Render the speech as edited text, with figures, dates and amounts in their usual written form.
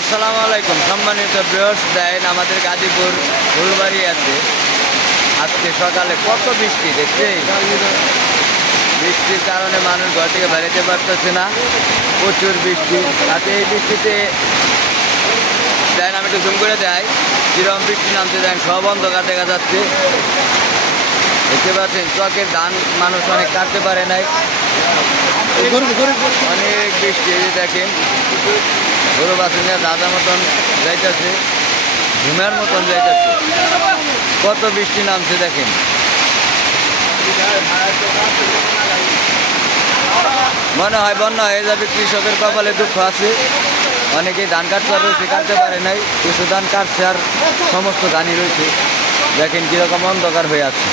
আসসালামু আলাইকুম সম্মানিত ভিউয়ার্স, দেন আমাদের গাজীপুর ফুলবাড়ি আছে। আজকে সকালে কত বৃষ্টি দেখছে। বৃষ্টির কারণে মানুষ ঘর থেকে বেরোতে পারতেছে না, প্রচুর বৃষ্টি। তাতে এই বৃষ্টিতে দেন আমি একটু জুম করে দেয় কিরম বৃষ্টি নামছে, দেন সব অন্ধকার দেখা যাচ্ছে। দেখতে পাচ্ছেন চকের ধান মানুষ অনেক কাটতে পারে নাই, অনেক বৃষ্টি। এই যে দেখেন গরু বাছুর রাজা মতন যাইতেছে, ঘুমের মতন যাইতেছে, কত বৃষ্টি নামছে দেখেন। মনে হয় বন্যা হয়ে যাবে, কৃষকের কপালে দুঃখ আছে। অনেকেই ধান কাটতে রয়েছে, কাটতে পারে নাই, কিছু ধান কাটছে আর সমস্ত ধানই রয়েছে। দেখেন কীরকম অন্ধকার হয়ে আছে।